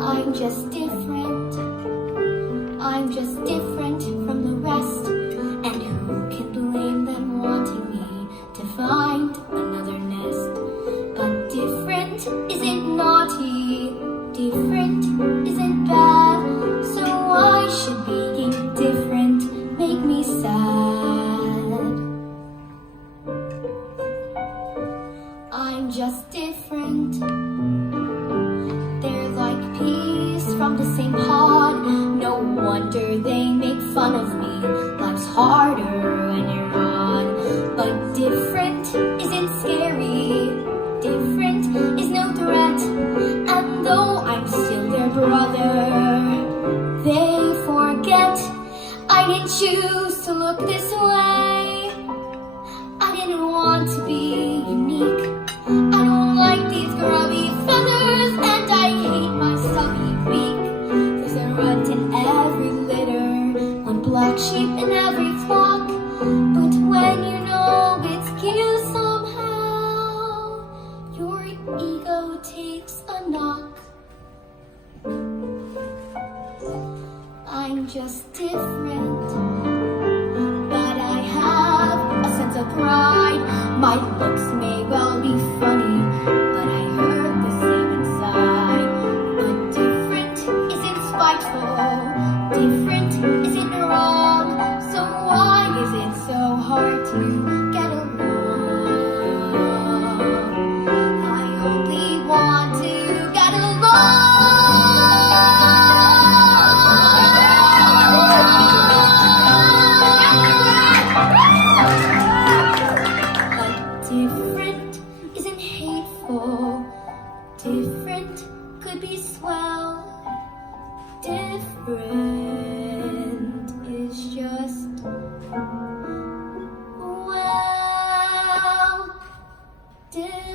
I'm just different. I'm just different from the rest. And who can blame them wanting me to find another nest? But different isn't naughty. Different isn't bad. So why should being different make me sad? I'm just different. They're like peas from the same pod. No wonder they make fun of me. Life's harder when you're odd. But different isn't scary. Different is no threat. And though I'm still their brother, they forget I didn't choose to look this way. I didn't want to be unique. I don't like these grubby feathers, and I hate my soggy beak. There's a rut in every litter, one black sheep in every flock. But when you know it's you somehow, your ego takes a knock. I'm just different, but I have a sense of pride. My looks may well be funny, but I hurt the same inside. But different isn't spiteful, different isn't wrong. So why is it so hard to get along? I only want to get along. Different isn't hateful. Different could be swell. Different is just, well, different.